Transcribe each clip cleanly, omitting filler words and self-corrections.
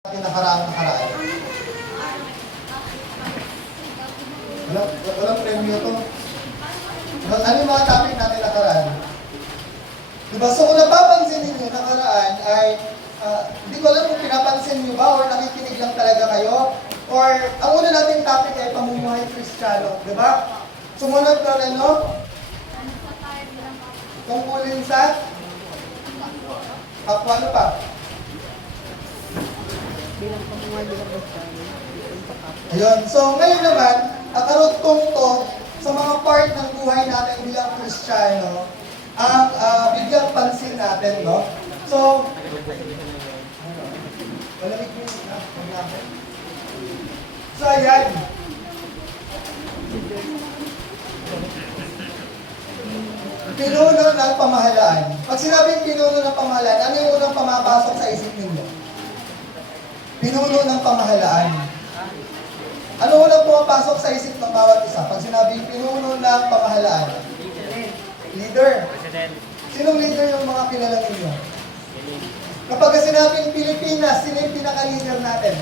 nakaraan. Walang premyo to. Ano yung mga topic natin nakaraan? Diba? So kung napapansin ninyo, nakaraan ay, hindi ko alam kung pinapansin nyo ba or nakikinig lang talaga kayo. Or ang una nating topic ay pamumuhay Kristiyano. Diba? Sumunod doon ano? Tungkulin sa kapwa ano pa? Bilang pamumuhay bilang Kristiyano. Ayun. So ngayon naman, akarugtong to sa mga part ng buhay natin bilang Kristiyano ang bigyang pansin natin, no? So, malamig mo na. So, ayan. Pinuno ng pamahalaan. Pag sinabing pinuno ng pamahalaan, ano yung unang pumapasok sa isip ninyo? Pinuno ng pamahalaan. Ano unang pumapasok sa isip ng bawat isa? Pag sinabing pinuno ng pamahalaan? Leader. Sinong leader yung mga kilala ninyo? Kapag sinabing Pilipinas, sino yung pinaka-leader natin?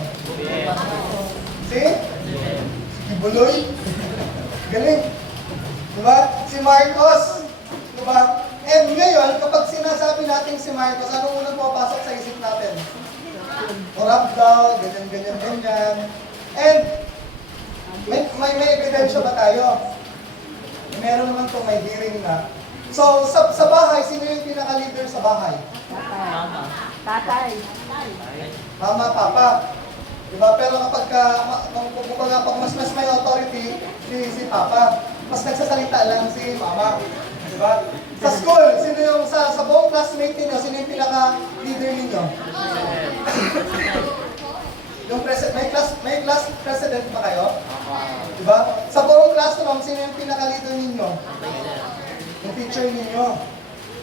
Si? Si Buloy? Galing. Diba? Si Marcos. Diba? And ngayon, kapag sinasabi natin si Marcos, anong unang pumapasok sa isip natin? Corrupt daw, ganyan. And may ebidensya ba tayo? Meron naman itong may hearing na. So, sa bahay, sino yung pinaka-leader sa bahay? Tatay. Mama, papa. Diba? Pero kapag pag mas may authority, si papa. Mas nagsasalita lang si mama. Diba? Sa school, sino yung sa buong classmate ninyo, sino yung pinaka-leader ninyo? Yung may class president ba kayo? Diba? Sa buong classroom, sino yung pinaka-leader ninyo? Yung teacher ninyo.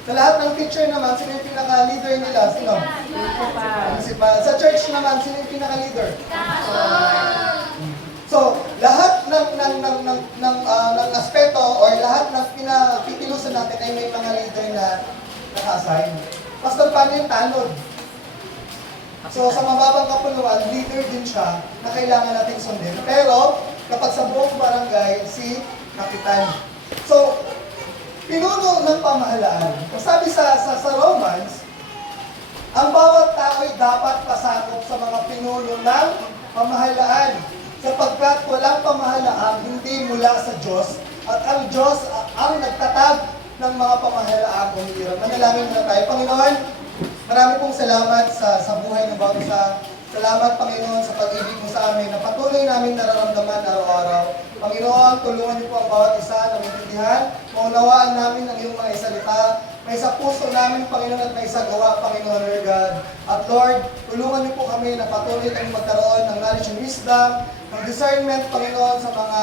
Sa lahat ng teacher naman, sino yung pinaka-leader nila? Sino? Principal. Sa church naman, sino yung pinaka-leader? So, lahat ng aspeto or lahat ng pinapipilusan natin ay may mga leader na naka-assign. Pastor, paano yung tanod? So, sa mababang kapuluan, leader din siya na kailangan nating sundin. Pero, kapag sa buong barangay, si kapitan. So, pinuno ng pamahalaan. Kung sabi sa Romans, ang bawat tao ay dapat pasakop sa mga pinuno ng pamahalaan. Sapagkat walang pamahalaan hindi mula sa Diyos at ang Diyos ang nagtatag ng mga pamahalaang umiiral. Manalangin muna tayo. Panginoon, marami pong salamat sa buhay ng bawat isa. Salamat, Panginoon, sa pag-ibig mo sa amin na patuloy namin nararamdaman araw-araw. Panginoon, tulungan niyo po ang bawat isa na maintindihan. Maunawaan namin ang iyong mga isalita. May sa puso namin, Panginoon, at may sa gawa, Panginoon, Lord God. At Lord, tulungan niyo po kami na patuloy kami magkaroon ng knowledge and wisdom, ng discernment, Panginoon, sa mga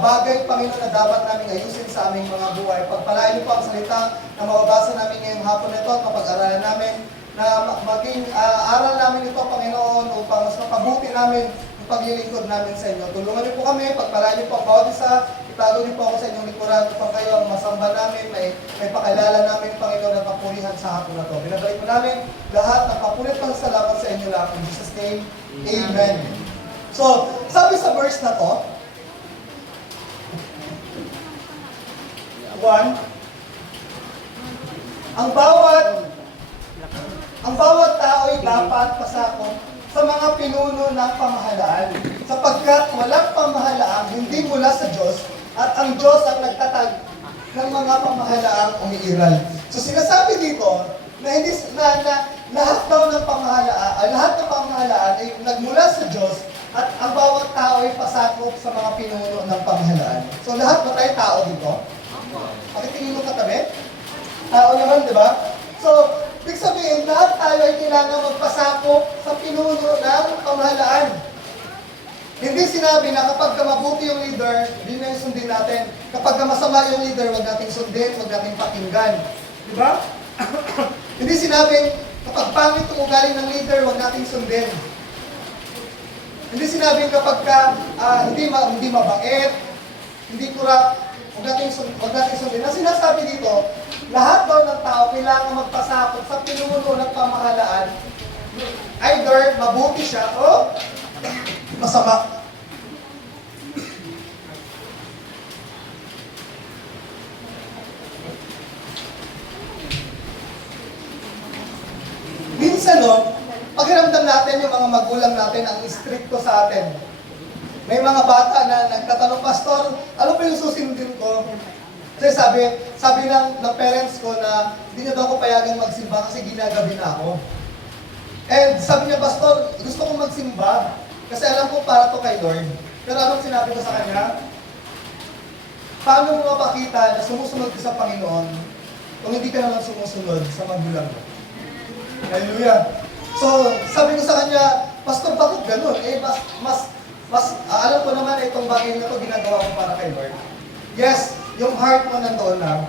bagay, Panginoon, na dapat namin ayusin sa aming mga buhay. Pagpalain niyo po ang salita na mababasa namin ngayong hapon na ito at mapag-aralan namin na maging aral namin ito, Panginoon, upang mas mapabuti namin ang paglilingkod namin sa inyo. Tulungan niyo po kami, pagpalain niyo po ang bawat isa, itago niyo po ako sa inyong likuran upang kayo ang masamba namin, may pakilala namin, Panginoon, at papulihan sa hapon na ito. Binabalik po namin lahat ng papulit ng salamat sa inyo lang. In Jesus' name, Amen. So, sabi sa verse na to, 1, ang bawat tao ay dapat pasakop sa mga pinuno ng pamahalaan sapagkat walang pamahalaan hindi mula sa Diyos at ang Diyos ang nagtatag ng mga pamahalaang umiiral. So sinasabi dito na lahat ng pamahalaan ay nagmula sa Diyos at ang bawat tao ay pasakop sa mga pinuno ng pamahalaan. So lahat ba tayo tao dito? Pakitingin mo katabi? Tao naman, di ba? So, ibig sabihin, lahat tayo ay kailangan magpasakop sa pinuno ng pamahalaan. Hindi sinabi na kapag mabuti yung leader, hindi na yung sundin natin. Kapag masama yung leader, huwag nating sundin, huwag nating pakinggan. Di ba? Hindi sinabi, kapag pangit yung ugali ng leader, huwag nating sundin. Hindi sinabi kapag hindi mabait, hindi corrupt, huwag nating sundin. Ang sinasabi dito, lahat daw ng tao kailangan magpasakop sa pinuno ng pamahalaan Either mabuti siya o masama. Minsan, no, pakiramdam natin yung mga magulang natin ang stricto sa atin. May mga bata na nagtatanong, Pastor, ano ba yung susundin ko? Kasi sabi ng parents ko na hindi niya daw ako payagan magsimba kasi ginagabi na ako. And sabi niya, Pastor, gusto kong magsimba kasi alam ko para to kay Lord. Pero anong sinabi ko sa kanya? Paano mo mapakita na sumusunod ka sa Panginoon kung hindi ka naman sumusunod sa magulang mo? Hallelujah! So, sabi ko sa kanya, Pastor, bakit ganun? Alam ko naman itong bagay na ito ginagawa ko para kay Lord. Yes, yung heart mo nandoon na.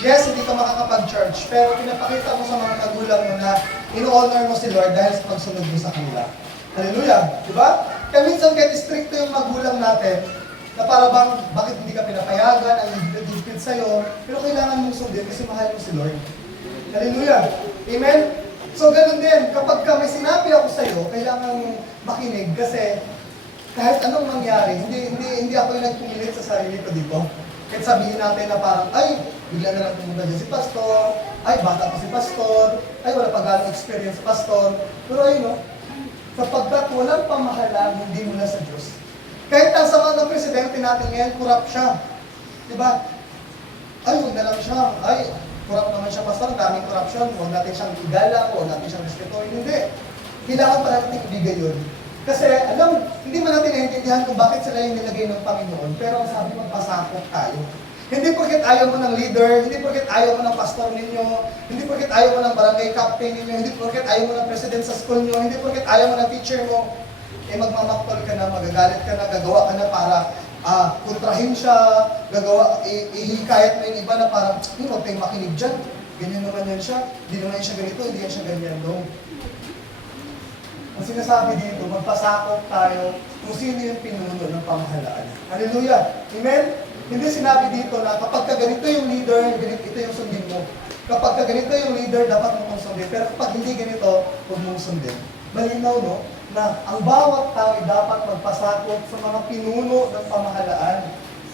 Yes, hindi ka makakapag-church, pero pinapakita mo sa mga magulang mo na in-honor mo si Lord dahil sa pagsunod mo sa kanila. Hallelujah! Diba? Kaya minsan kahit stricto yung magulang natin, na para bang, bakit hindi ka pinapayagan, ang higpit sa'yo, pero kailangan mong sundin kasi mahal mo si Lord. Hallelujah! Amen? So, ganun din. Kapag may sinabi ako sa'yo, kailangan mong makinig kasi kahit anong mangyari, hindi ako yung nagpumilit sa sarili ko dito. Kahit sabihin natin na parang, ay, bigla na lang pumunta dyan si Pastor, ay, bata pa si Pastor, ay, wala pa gano'ng experience si Pastor. Pero ayun, no, sapagkat walang pamahalaan, hindi mula sa Diyos. Kahit ang sama ng presidente natin ngayon, corrupt siya. Diba? Ay, huwag na lang siya. Ay, corrupt naman siya, Pastor, daming corruption. Huwag natin siyang igalang, huwag natin siyang respetuhin. Hindi. Kailangan pa natin ibigay yun. Kasi, hindi man natin naiintindihan kung bakit sila yung nilagay ng Panginoon, pero ang sabi mo, pasakop tayo. Hindi porket ayaw mo ng leader, hindi porket ayaw mo ng pastor ninyo, hindi porket ayaw mo ng barangay captain ninyo, hindi porket ayaw mo ng president sa school nyo, hindi porket ayaw mo ng teacher mo, eh magmamaktol ka na, magagalit ka na, gagawa ka na para kontrahin siya, ihikayat mo yung iba na parang, huwag tayong makinig dyan, ganyan naman yan siya, hindi naman siya ganito, hindi yan siya ganyan, no? Ang sinasabi dito, magpasakop tayo kung sino yung pinuno ng pamahalaan. Hallelujah! Amen? Hindi sinabi dito na kapag ka ganito yung leader, ito yung sundin mo. Kapag ka ganito yung leader, dapat mo kong sundin. Pero kapag hindi ganito, huwag mong sundin. Malinaw, no? Na ang bawat tao ay dapat magpasakop sa mga pinuno ng pamahalaan.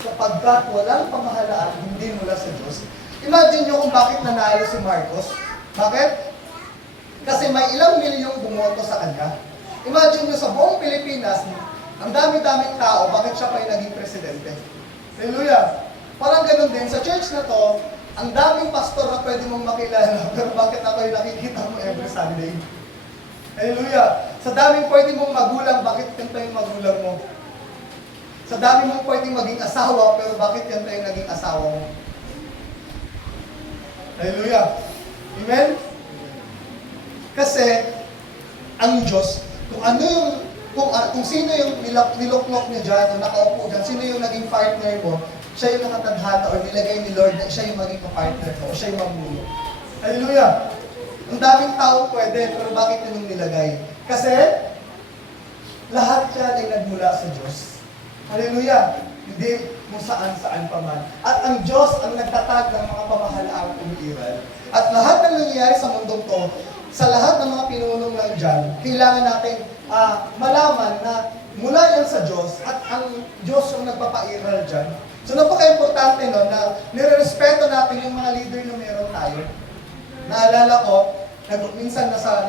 Sapagkat walang pamahalaan, hindi mula sa Diyos. Imagine nyo kung bakit nanalo si Marcos. Bakit? Kasi may ilang milyong bumoto sa kanya. Imagine nyo sa buong Pilipinas, ang dami-daming tao, bakit siya pa yung naging presidente? Hallelujah! Parang ganun din, sa church na to, ang daming pastor na pwede mong makilala, pero bakit ako yung nakikita mo every Sunday? Hallelujah! Sa daming pwede mong magulang, bakit yan pa yung magulang mo? Sa dami mong pwedeng maging asawa, pero bakit yan pa yung naging asawa mo? Hallelujah! Amen? Kasi, ang Diyos, kung sino yung niloklok niya dyan, o nakaupo dyan, sino yung naging partner mo, siya yung nakatadhana o nilagay ni Lord na siya yung maging partner mo, o siya yung mamuno. Hallelujah! Ang daming tao pwede, pero bakit yun yung nilagay? Kasi, lahat yan ay nagmula sa Diyos. Hallelujah! Hindi kung saan-saan pa man. At ang Diyos ang nagtatag ng mga pamahalaang umiiral. At lahat ng nangyayari sa mundong to, sa lahat ng mga pinunong lang dyan, kailangan natin malaman na mula yan sa Diyos at ang Diyos yung nagpapairal dyan. So napaka-importante no, na nire-respeto natin yung mga leader na meron tayo. Naalala ko, minsan nasa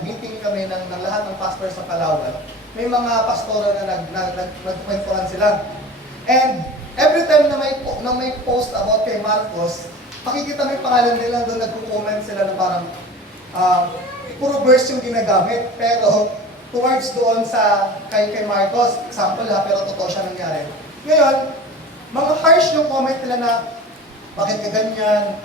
meeting kami ng lahat ng pastor sa Palawan. May mga pastora na nagkwentuhan sila. And every time na may post about kay Marcos, makikita mo yung pangalan nila doon, nagko-comment sila na parang puro verse yung ginagamit. Pero towards doon sa kay Marcos, example pero totoo siya nangyari. Ngayon, mga harsh yung comment nila na bakit ka ganyan,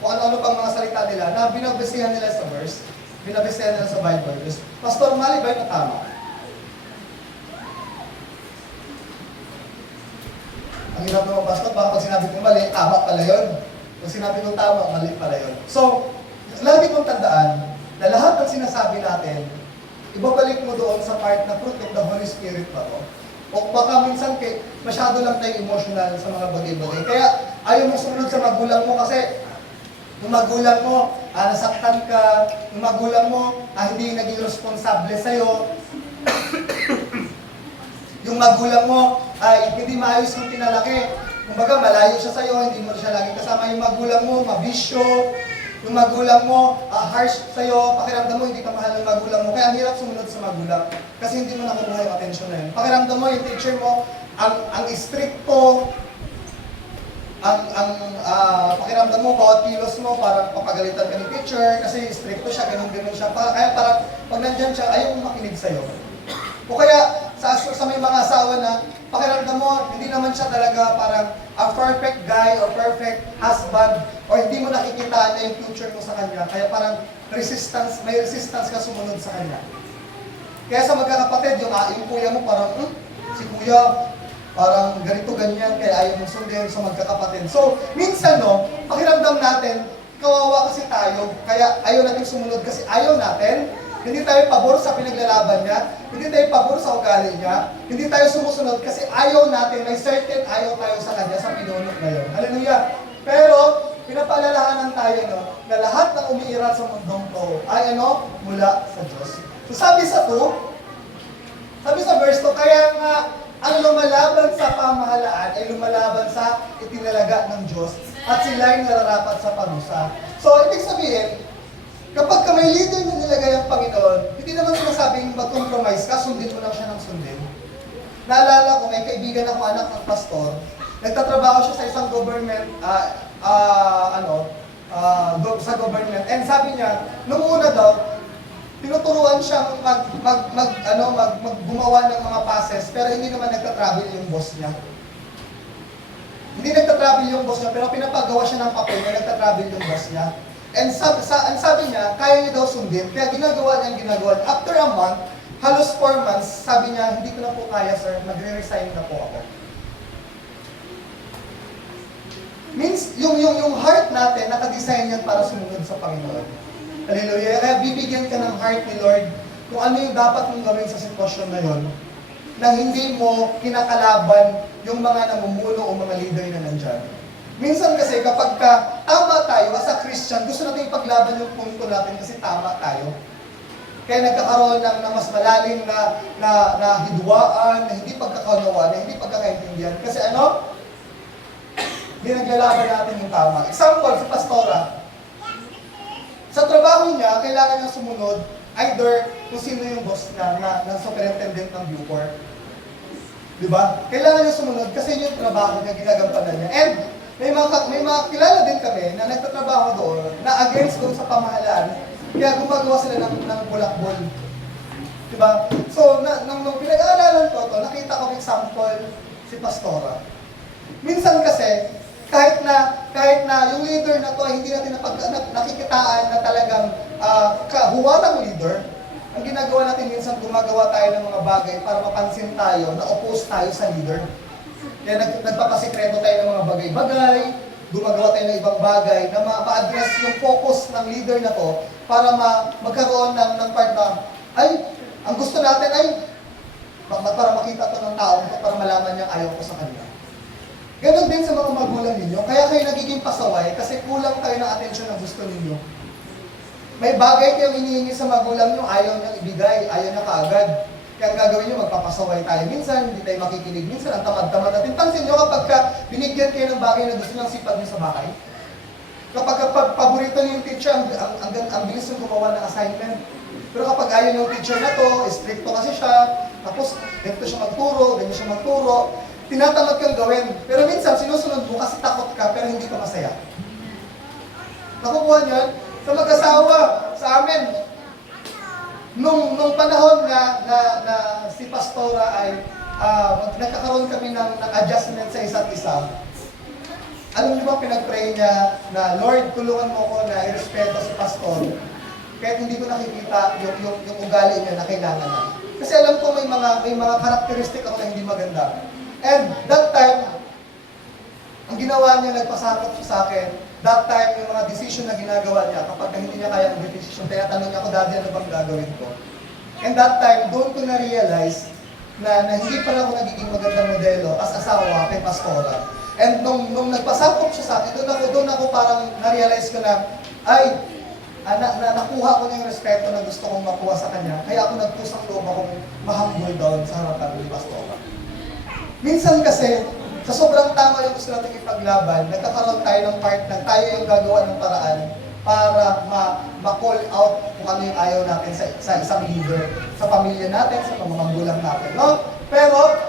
kung ano-ano pang mga salita nila na binabasihan nila sa verse, binabasihan nila sa Bible. Pastor, mali ba yung tama? Ang hirap naman, Pastor, baka pag sinabi kong mali, tama pala yun. Pag sinabi kong tama, mali pala yun. So, lagi mong tandaan na lahat ng sinasabi natin, ibabalik mo doon sa part na fruit of the Holy Spirit ba to? O baka minsan masyado lang tayo emotional sa mga bagay-bagay. Kaya ayaw mo sumunod sa magulang mo kasi Yung magulang mo, nasaktan ka. Yung magulang mo, hindi naging responsable sa'yo. Yung magulang mo, hindi maayos yung pinalaki. Kumbaga, malayo siya sa'yo, hindi mo siya lagi kasama. Yung magulang mo, mabisyo. Yung magulang mo, harsh sa'yo. Pakiramdam mo, hindi ka mahal ng magulang mo. Kaya ang hirap sumunod sa magulang. Kasi hindi mo nakukuha yung atensyon na yun. Pakiramdam mo, yung teacher mo, ang stricto, pakiramdam mo, bawat kilos mo, parang papagalitan ka ni teacher, kasi stricto siya, ganun-ganun siya. Kaya parang, pag nandyan siya, ayaw mo makinig sa'yo. O kaya, sa may mga asawa na, pakiramdam mo, hindi naman siya talaga parang a perfect guy or perfect husband, or hindi mo nakikita na yung future mo sa kanya, kaya parang may resistance ka sumunod sa kanya. Kaya sa magkakapatid, yung kuya mo parang, si kuya, parang ganito ganyan, kaya ayaw mong sundin sa magkakapatid. So, minsan pakiramdam natin, kawawa kasi tayo, kaya ayaw natin sumunod kasi ayaw natin. Hindi tayo pabor sa pinaglalaban niya, hindi tayo pabor sa ugali niya, hindi tayo sumusunod kasi ayaw natin, may certain ayaw tayo sa kanya sa pinunok na yun. Hallelujah! Pero, pinapaalalahanan tayo na lahat ng umiiral sa mundong to ay mula sa Diyos. So sabi sa verse 2, kaya nga, ang lumalaban sa pamahalaan ay lumalaban sa itinalaga ng Diyos at sila ay nararapat sa parusa. So, ibig sabihin, kapag ka may leader na nilagay ang Panginoon, hindi naman sinasabing mag-compromise ka, sundin mo lang siya ng sundin. Naalala ko, may kaibigan ako, anak ng pastor, nagtatrabaho siya sa isang government, sa government, and sabi niya, nung una daw, tinuturuan siyang gumawa ng mga passes, pero hindi naman nagtatravel yung boss niya. Hindi nagtatravel yung boss niya, pero pinapagawa siya ng papel na nagtatravel yung boss niya. And sabi niya, kaya niya daw sundin, kaya ginagawa niya. After a month, halos 4 months, sabi niya, hindi ko na po kaya sir, magre-resign na po ako. Means, yung heart natin, nakadesign yan para sumunod sa Panginoon. Hallelujah. Kaya bibigyan ka ng heart ni Lord kung ano yung dapat mong gawin sa sitwasyon na yon, na hindi mo kinakalaban yung mga namumuno o mga leader na nandyan. Minsan kasi kapag tama tayo as a Christian, gusto natin ipaglaban yung punto natin kasi tama tayo. Kaya nagkakaroon ng mas malalim na hidwaan, na hindi pagkakaunawa, na hindi pagkakaintindihan. Kasi hindi naglalaban natin yung tama. Example, si Pastora, sa trabaho niya, kailangan niya sumunod either kung sino yung boss na superintendent ng Bucor. Diba? Kailangan niya sumunod kasi yun yung trabaho niya, ginagampanan niya. And may mga kilala din kami na nagtatrabaho doon na against doon sa pamahalaan, kaya gumagawa sila ng bulakbol. Diba? So, nung pinag-aaralan ko ito, nakita ko example si Pastora. Minsan kasi, kahit na yung leader na to ay hindi natin nakikitaan na talagang kahuwarang leader, ang ginagawa natin minsan gumagawa tayo ng mga bagay para mapansin tayo na oppose tayo sa leader. Kaya nagpapasikreto tayo ng mga bagay-bagay, gumagawa tayo ng ibang bagay na ma-address yung focus ng leader na to para magkaroon ng part na, ang gusto natin ay para makita to ng tao, para malaman niya ayaw ko sa kanila. Ganon din sa mga magulang ninyo, kaya kayo nagiging pasaway kasi kulang kayo ng atensyon na gusto ninyo. May bagay kayong inihingi sa magulang nyo, ayaw niyang ibigay, ayaw niya kaagad. Kaya ang gagawin nyo, magpapasaway tayo. Minsan, hindi tayo makikinig. Minsan, ang tamad-tamad natin. Pansin nyo kapag binigyan kayo ng bagay na gusto niyang sipag nyo sa bahay. Kapag paborito niyo yung teacher, ang bilis yung gumawa ng assignment. Pero kapag ayaw yung teacher na to, stricto kasi siya, tapos ganito siya magturo, ganito siya magturo, tinatamad kang gawin. Pero minsan, sinusunod mo kasi takot ka, pero hindi ka masaya. Nakukuha niyo? Sa mag-asawa, sa amin, nung panahon na si Pastora ay nagkakaroon kami ng adjustment sa isa't isa, alam niyo ba pinag-pray niya na, Lord, tulungan mo ko na irespeto si Pastor, kahit hindi ko nakikita yung ugali niya na kailangan na. Kasi alam ko may mga karakteristik ako na hindi maganda. And that time, ang ginawa niya, nagpasakot siya sa akin. That time, yung mga decision na ginagawa niya, kapag hindi niya kaya ng decision, tinatanong niya ako, Daddy, ano bang gagawin ko? And that time, doon ko na-realize na hindi pala ako nagiging magandang modelo as asawa kay Pastora. And nung nagpasakop siya sa akin, doon ako parang na-realize ko na, ay, nakuha ko na yung respeto na gusto kong makuha sa kanya. Kaya ako nagpusang loob akong mahambol doon sa harapan ni Pastor. Minsan kasi, sa sobrang tama yung gusto natin ipaglaban, nagkakaroon tayo ng part na tayo yung gagawa ng paraan para ma-call out kung ano yung ayaw natin sa isang leader, sa pamilya natin, sa mga magulang natin, no? Pero,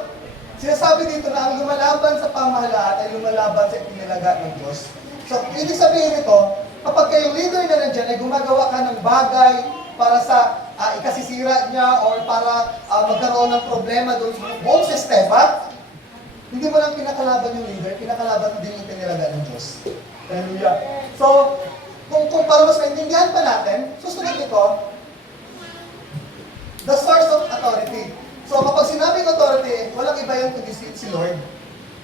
sinasabi dito na ang lumalaban sa pamahalaan ay lumalaban sa ipinilaga ng Diyos. So, ibig sabihin nito, kapag kayong leader na nandiyan ay gumagawa ka ng bagay para sa ikasisira niya or para magkaroon ng problema doon sa buong sistema, hindi mo lang kinakalaban yung leader, kinakalaban mo din yung ipinilaga ng Diyos. Hallelujah. So, kung para mas maintindihan pa natin, susunod ito, the source of authority. So kapag sinabing authority, walang iba yan kundi si Lord.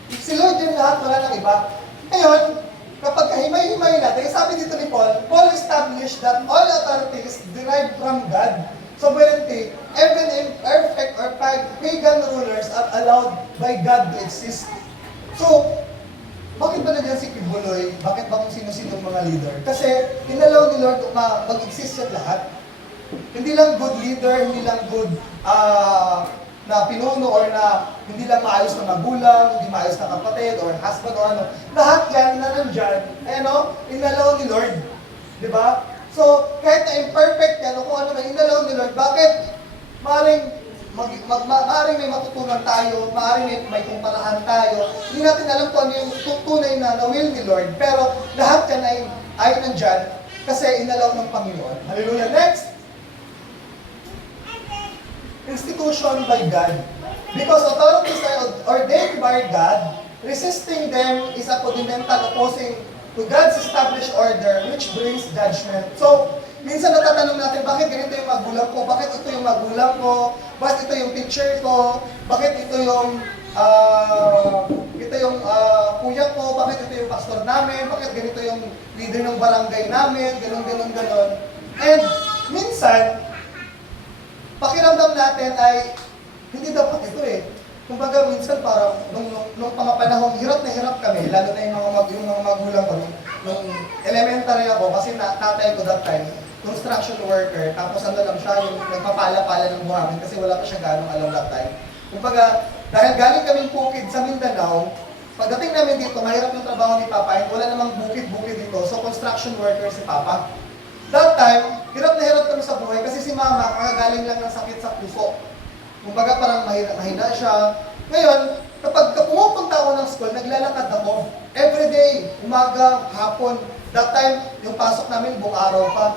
Si Lord yung lahat, wala nang iba. Ngayon, kapag kahimay-himay natin, sabi dito ni Paul established that all authority is derived from God. Sovereignty, even imperfect or pagan rulers are allowed by God to exist. So, bakit ba nandiyan si Kibuloy? Bakit ba kung sino-sino mga leader? Kasi, inalaw ni Lord mag-exist siya lahat. Hindi lang good leader, hindi lang good na pinuno or na hindi lang maayos na magulang, hindi maayos na kapatid or husband or ano. Lahat yan na nandyan, inalaw ni Lord. Di ba? So, kahit na imperfect yan o kung ano man, inalaw ni Lord, bakit? Maaring may matutunan tayo, maaring may kumparahan tayo. Hindi natin alam kung ano yung tunay na will ni Lord. Pero lahat yan ay nandyan kasi inalaw ng Panginoon. Hallelujah. Next. Institution by God. Because authorities are ordained by God, resisting them is a fundamental opposing to God's established order which brings judgment. So, minsan natatanong natin, bakit ganito yung magulang ko? Bakit ito yung magulang ko? Bakit ito yung teacher ko? Bakit ito yung kuya ko? Bakit ito yung pastor namin? Bakit ganito yung leader ng barangay namin? Ganon. And minsan, pakiramdam natin ay hindi dapat ito eh. Kumbaga minsan parang nung panahong hirap na hirap kami, lalo na yung mga magulang ko, nung elementary ako, kasi tatay ko that time, construction worker, tapos ano lang siya, yung nagpapala-pala ng buhangin kasi wala pa siya ganong alam that time. Kumbaga, dahil galing kaming bukid sa Mindanao, pagdating namin dito, mahirap yung trabaho ni Papa, and wala namang bukid-bukid dito, so construction worker si Papa. That time, hirap na hirap kami sa buhay kasi si Mama, kakagaling lang ng sakit sa puso. Kumbaga parang mahina siya. Ngayon, kapag pumupunta ako ng school, naglalakad ako. Everyday, umaga, hapon. That time, yung pasok namin, buong araw pa.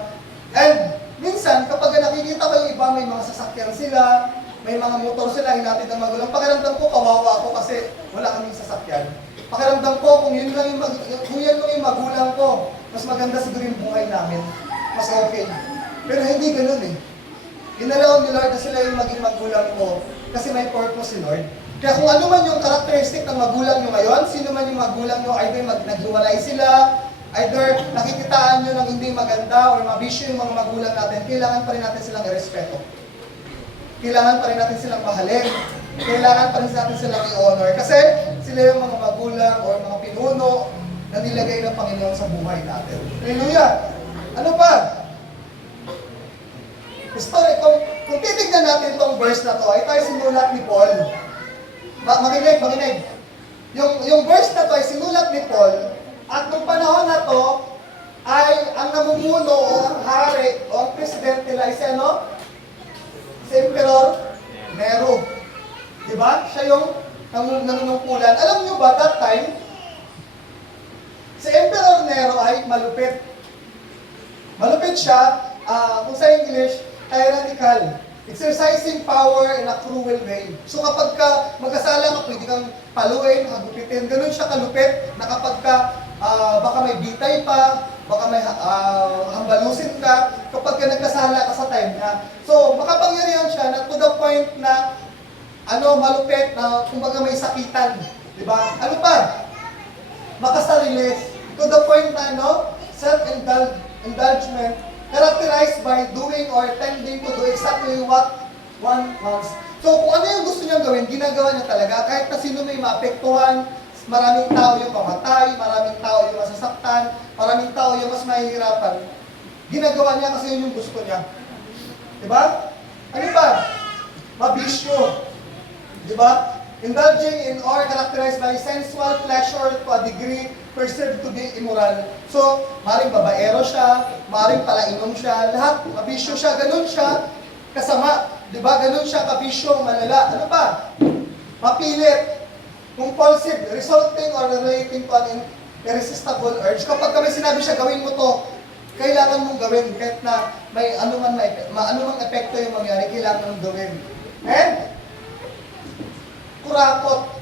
And minsan, kapag nakikita ko yung iba, may mga sasakyan sila, may mga motor sila, hinatid ng magulang. Pakiramdam ko, kawawa ako kasi wala kaming sasakyan. Pakiramdam ko, kung yan lang yung magulang ko, mas maganda siguro yung buhay namin. Mas okay. Pero hindi ganun eh. Inalaw ni Lord na sila yung maging magulang ko kasi may purpose si Lord. Kaya kung ano man yung characteristic ng magulang nyo ngayon, sino man yung magulang nyo, either naghiwalay sila, either nakikitaan nyo ng hindi maganda or mabisyo yung mga magulang natin, kailangan pa rin natin silang irespeto. Kailangan pa rin natin silang mahalin. Kailangan pa rin natin silang i-honor. Kasi sila yung mga magulang or mga pinuno na nilagay ng Panginoon sa buhay natin. Hallelujah! Ano pa? Story, kung titignan natin itong verse na to, ito ay sinulat ni Paul. Makinig. Yung verse na to ay sinulat ni Paul, at nung panahon na to, ay ang namumuno o ang hari o ang presidente nila ay si ano? Si Emperor Nero. Diba? Siya yung nanunungkulan. Alam nyo ba, that time, si Emperor Nero ay malupit. Malupit siya, kung sa English, tyrannical. Exercising power in a cruel way. So kapag ka mag-asala ka, pwede kang paluin, hagupitin. Ganun siya kalupit na kapag ka baka may bitay pa, baka may hambalusin ka, kapag ka nagkasala ka sa time niya. So makapangyarihan siya na to the point na malupit na kumbaga may sakitan. Diba? Ano pa? Makasarilis. To the point na self-indulgement, characterized by doing or tending to do exactly what one wants. So kung ano yung gusto niyang gawin, ginagawa niya talaga. Kahit na sino may maapektuhan maraming tao yung pamatay, maraming tao yung masasaktan, maraming tao yung mas mahihirapan. Ginagawa niya kasi yun yung gusto niya. Diba? Ano ba? Mabisyo. Diba? Indulging in or characterized by sensual pleasure to a degree perceived to be immoral. So, maring babaero siya, maring palainom siya, lahat, mabisyo siya, ganun siya, kasama. Diba? Ganun siya, kabisyo, malala. Ano ba? Mapilit, compulsive, resulting or relating to an irresistible urge. Kapag kami sinabi siya, gawin mo to, kailangan mong gawin. Kahit na may anumang epekto yung mangyari, kailangan mong gawin. And, kurakot.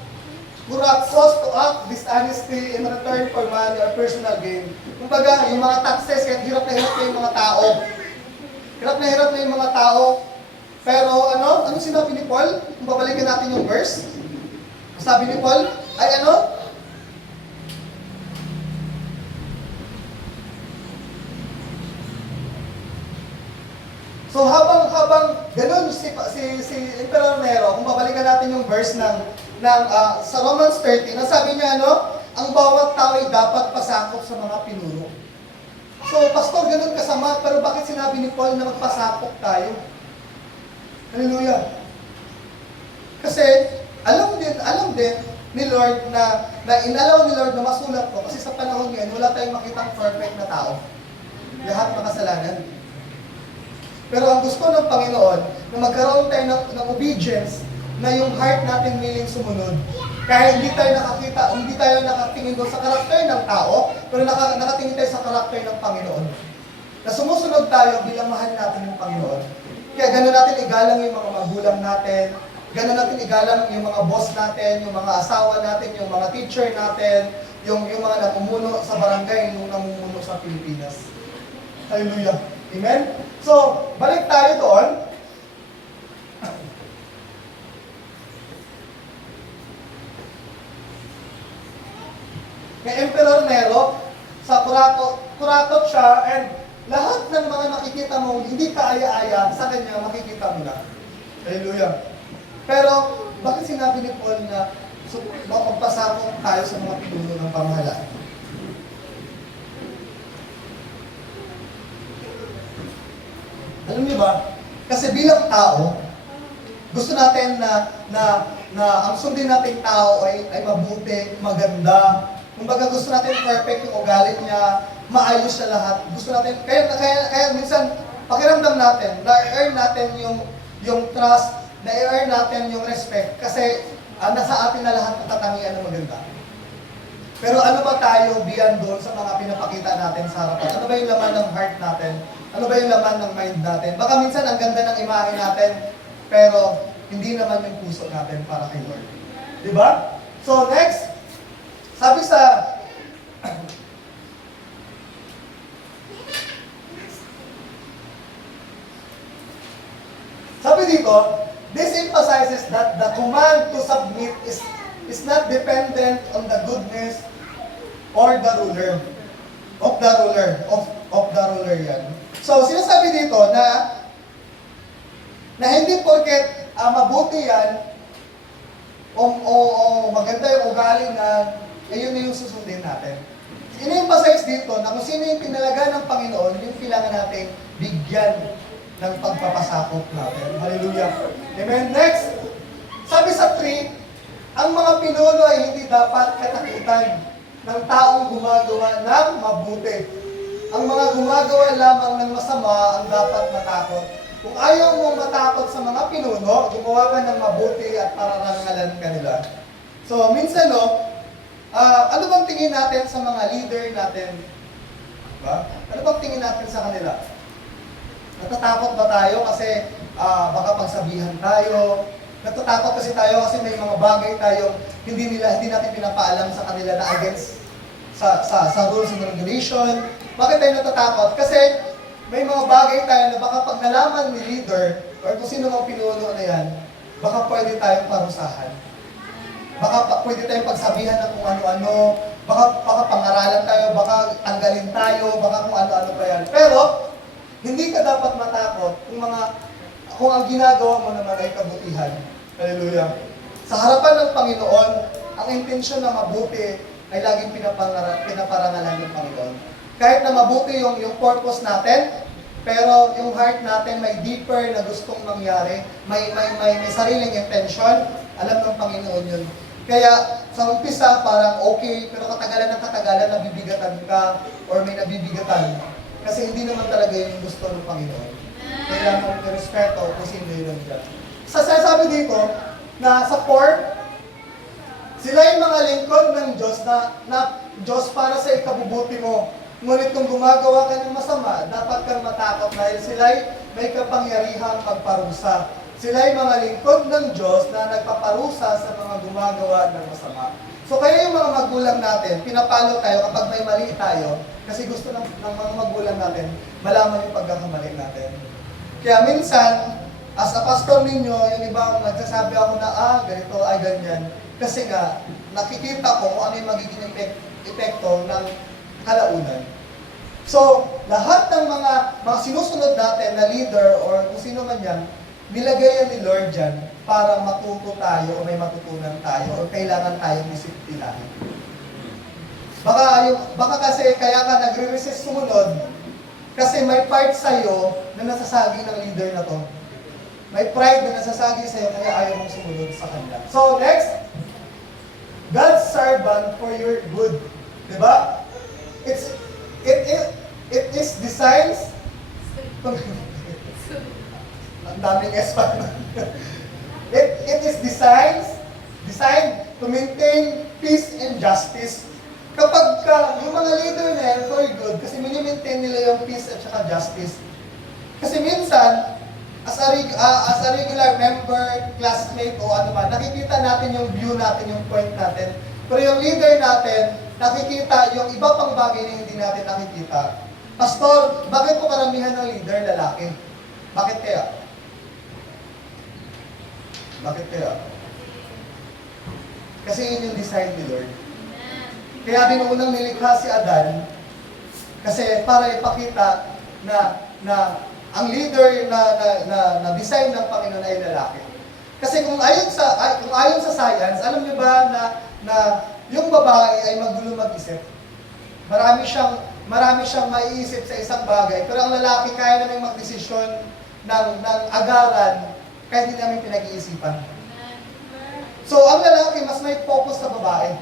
Cause to act dishonesty in return for money or personal gain. Kumbaga, yung mga taxes, kahit hirap na yung mga tao. Hirap na yung mga tao. Pero ano sinabi ni Paul? Kung babalikan natin yung verse, sabi ni Paul, ay ano? So habang ganun si Emperor Nero, kung babalikan natin yung verse sa Romans 13, nasabi niya ang bawat tao ay dapat pasakop sa mga pinuno. So pastor, ganun kasama, pero bakit sinabi ni Paul na magpasakop tayo? Hallelujah. Kasi alam din ni Lord na inalaw ni Lord na masulat ko kasi sa panahon ngayon wala tayong makitang perfect na tao. Lahat makasalanan. Pero ang gusto ng Panginoon na magkaroon tayo ng obedience na yung heart natin willing sumunod. Kaya hindi tayo nakatingin doon sa karakter ng tao, pero nakatingin tayo sa karakter ng Panginoon. Na sumusunod tayo bilang mahal natin yung Panginoon. Kaya gano'n natin igalang yung mga magulang natin, gano'n natin igalang yung mga boss natin, yung mga asawa natin, yung mga teacher natin, yung mga namumuno sa barangay, yung namumuno sa Pilipinas. Hallelujah. Amen? So, balik tayo doon. Kay Emperor Nero, sa kurakot siya, and lahat ng mga nakikita mo, hindi kaaya-aya, sa kanya makikita mo na. Hallelujah. Pero, bakit sinabi ni Paul na magpasakop tayo sa mga pinuno ng pamahalaan? Alam niyo ba? Kasi bilang tao, gusto natin na ang sundin nating tao ay mabuti, maganda. Kumbaga gusto natin perfect yung ugali niya, maayos siya lahat. Gusto natin, kaya minsan, pakiramdam natin, na-earn natin yung trust, na-earn natin yung respect, kasi nasa atin na lahat ng katangian na maganda. Pero ano ba tayo beyond doon sa mga pinapakita natin sa harapan? Ano ba yung laman ng heart natin? Ano ba yung laman ng mind natin? Baka minsan ang ganda ng imahe natin, pero hindi naman yung puso natin para kay Lord. Diba? So next, sabi dito, this emphasizes that the command to submit is not dependent on the goodness or the ruler. Of the ruler yan. So, sinasabi dito na hindi porket mabuti yan o maganda yung ugali na yun na yung susundin natin. In-emphasize dito na kung sino yung tinalaga ng Panginoon, yung kailangan natin bigyan ng pagpapasakop natin. Hallelujah. Amen. Next, sabi sa 3, ang mga pinuno ay hindi dapat katakutan ng taong gumagawa ng mabuti. Ang mga gumagawa lamang ng masama ang dapat matakot. Kung ayaw mong matakot sa mga pinuno, gumawa ka ng mabuti at pararangalan ka nila. So, minsan, ano bang tingin natin sa mga leader natin? Diba? Ano bang tingin natin sa kanila? Natatakot ba tayo kasi baka pagsabihan tayo? Natatakot kasi tayo kasi may mga bagay tayo hindi natin pinapaalam sa kanila na against sa rules and regulation. Bakit tayo natatakot? Kasi may mga bagay tayo na baka pag nalaman ni leader or kung sino mang pinuno na yan, baka pwede tayong parusahan. Baka pwede tayong pagsabihan ng kung ano-ano, baka pangaralan tayo, baka tanggalin tayo, baka kung ano-ano pa yan. Pero, hindi ka dapat matakot kung ang ginagawa mo naman ay kabutihan. Hallelujah. Sa harapan ng Panginoon, ang intensyon na mabuti ay laging pinaparangalan ng Panginoon. Kahit na mabuti yung purpose natin, pero yung heart natin may deeper na gustong mangyari, may sariling intention, alam ng Panginoon yun. Kaya sa umpisa parang okay, pero katagalan ng katagalan nabibigatan ka or may nabibigatan. Kasi hindi naman talaga yung gusto ng Panginoon. Kailangan mo respeto kung sino yun dyan. Sasabi dito na sa 4, sila yung mga lingkod ng Diyos na Diyos para sa ikabubuti mo. Ngunit kung gumagawa ka ng masama, dapat kang matakot dahil sila'y may kapangyarihang magparusa. Sila'y mga lingkod ng Diyos na nagpaparusa sa mga gumagawa ng masama. So kaya yung mga magulang natin, pinapalo tayo kapag may mali tayo, kasi gusto ng mga magulang natin, malaman yung pagkakamali natin. Kaya minsan, as a pastor ninyo, yung iba nagsasabi ako na, ganito, ay ganyan. Kasi nga, nakikita ko kung ano yung magiging epekto ng kalaunan. So, lahat ng mga sinusunod natin na leader or kung sino man yan, nilagay yan ni Lord dyan para matuto tayo o may matutunan tayo o kailangan tayong disiplinahin. Baka kasi kaya ka nagre-resist sumunod kasi may part sa'yo na nasasagi ng leader na to. May pride na nasasagi sa'yo kaya ayaw mong sumunod sa kanya. So, next, God's servant for your good. Diba? It is designed ang daming S pa. It is designed to maintain peace and justice. Kapag yung mga leader na yan for good, kasi mini-maintain nila yung peace at saka justice. Kasi minsan, as a regular member, classmate o ano man, nakikita natin yung view natin, yung point natin. Pero yung leader natin, nakikita yung iba pang bagay na hindi natin nakikita. Pastor, bakit po karamihan ng leader lalaki? Bakit kaya? Bakit kaya? Kasi yun yung design ni Lord. Kaya unang nilikha si Adan, kasi para ipakita na ang leader na design ng Panginoon ay lalaki. Kasi kung ayon sa science, alam niyo ba na yung babae ay magulo mag-isip. Marami siyang maiisip sa isang bagay, pero ang lalaki kaya namin magdesisyon ng agaran kahit hindi namin pinag-iisipan. So, ang lalaki mas may focus sa babae.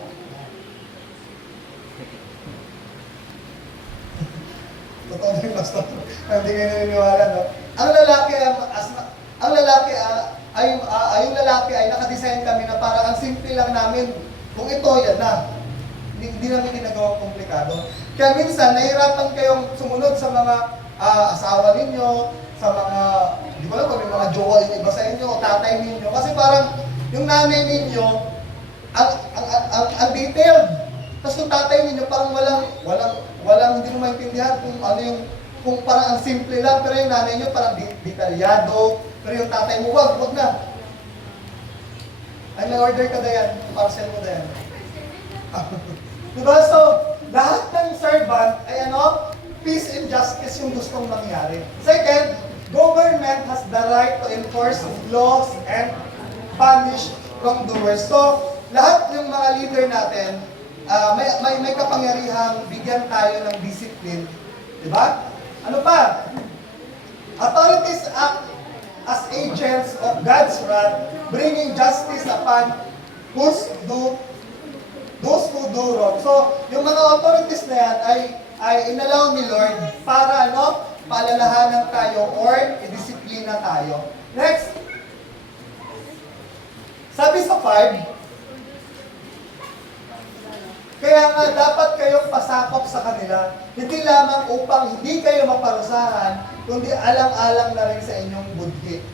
Totoo na yung pastor. Hindi kayo naniniwala, no? Ang lalaki ay nakadesign kami na parang ang simple lang namin. Kung ito, yan na. Hindi namin ginagawang komplikado. Kaya minsan, nahirapan kayong sumunod sa mga asawa ninyo, sa mga, di ba lang kung may mga jowa yung iba sa inyo, o tatay ninyo. Kasi parang yung nanay ninyo, ang detailed. Tapos yung tatay ninyo, parang walang hindi mo maintindihan kung ano yung, kung parang ang simple lang, pero yung nanay nyo parang detalyado, pero yung tatay mo, wag na. Ay, may order ka na yan, parcel mo na yan. Diba? So, lahat ng servant ay peace and justice yung gustong mangyari. Second, government has the right to enforce laws and punish wrongdoers. So, lahat yung mga leader natin, may kapangyarihang bigyan tayo ng discipline. Diba? Ano pa? Authorities act as agents of God's wrath, bringing justice upon those who do wrong. So, yung mga authorities na yan ay inalaw ni Lord para paalalahanan tayo or i-disiplina tayo. Next. Sabi sa 5, kaya nga dapat kayong pasakop sa kanila, hindi lamang upang hindi kayo maparusahan, kundi alang-alang na rin sa inyong budhi.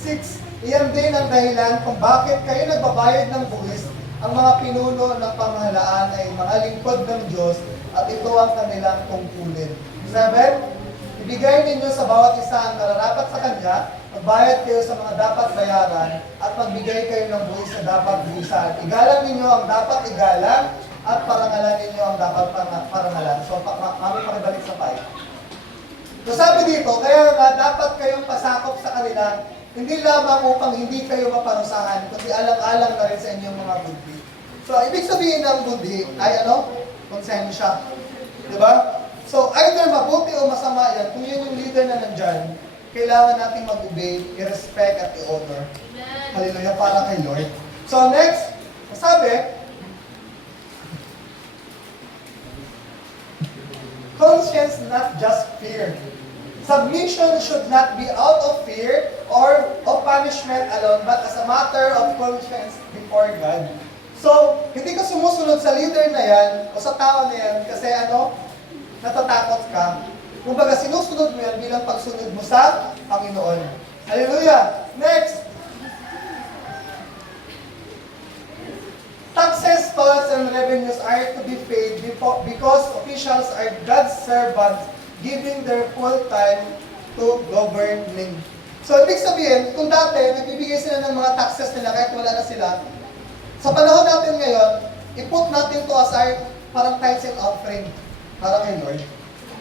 6, iyan din ang dahilan kung bakit kayo nagbabayad ng buwis. Ang mga pinuno ng pamahalaan ay mga lingkod ng Diyos at ito ang kanilang tungkulin. 7, ibigay ninyo sa bawat isa ang nararapat sa Kanya, magbayad kayo sa mga dapat bayaran, at magbigay kayo ng buwis na dapat buwisan. Igalang ninyo ang dapat igalang, at parangalan ninyo ang dapat parangalan. So, kami pakibalik sa 5. So, sabi dito, kaya nga dapat kayong pasakop sa kanila, hindi lamang upang hindi kayo maparusahan, kundi alang-alang na rin sa inyong mga budhi. So, ibig sabihin ng budhi ay ano? Konsensya. Di ba? So, either mabuti o masama yan, kung yun yung leader na nandyan, kailangan natin mag-obey, i-respect at i-honor. Hallelujah, para kay Lord. So, next, sabi, conscience, not just fear. Submission should not be out of fear or of punishment alone, but as a matter of conscience before God. So, hindi ka sumusunod sa leader na yan, o sa tao na yan, kasi ano, natatakot ka. Kumbaga, sinusunod mo yan bilang pagsunod mo sa Panginoon. Hallelujah! Next! Taxes, tolls, and revenues are to be paid because officials are God's servants giving their full time to governing. So, ibig sabihin, kung dati, nagbibigay sila ng mga taxes nila kahit wala na sila, sa panahon natin ngayon, i-put natin to as our parang tithes and offering para kay Lord.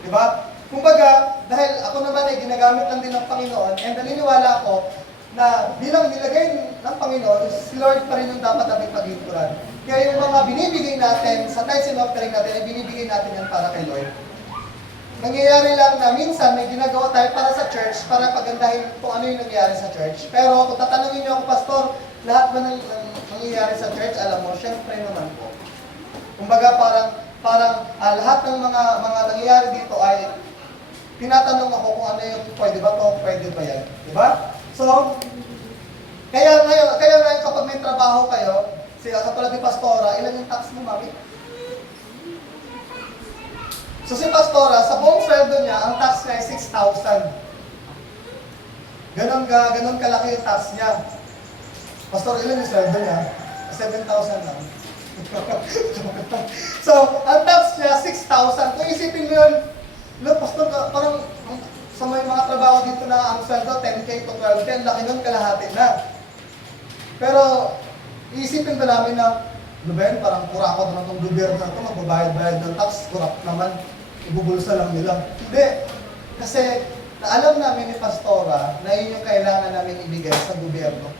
Diba? Kumbaga, dahil ako naman ay ginagamit lang din ng Panginoon, and naniniwala ako na bilang nilagay ng Panginoon, si Lord pa rin yung dapat natin paglingkuran. Kaya yung mga binibigay natin sa tithes and offering natin, ay binibigay natin yan para kay Lord. Nangyayari lang na minsan may ginagawa tayo para sa church, para pagandahin kung ano yung nangyayari sa church. Pero kung tatanungin niyo ako, Pastor, lahat ba ng nangyayari sa church, alam mo, syempre naman po. Kumbaga parang lahat ng mga nangyayari dito ay tinatanong ako kung ano yung pwede ba to, pwede ba yan. Diba? So, kaya ngayon kapag may trabaho kayo, katulad ni Pastora, ilan yung tax mo, mami? So si Pastora, sa buong sweldo niya, ang tax niya ay 6,000. Ganon kalaki yung tax niya. Pastor, ilan yung sweldo niya? 7,000 lang. So, ang tax niya, 6,000. Kung isipin mo yun, Pastor, parang sa may mga trabaho dito na ang sweldo, 10K to 12K, laki nun, kalahati na. Pero, iisipin ba namin na, ano ba yun, parang kurakot naman itong gobyerno na ito, magbabayad-bayad ng tax, kurap naman, ibubulsa lang nila. Hindi. Kasi, alam namin ni Pastora na yun yung kailangan namin ibigay sa gobyerno.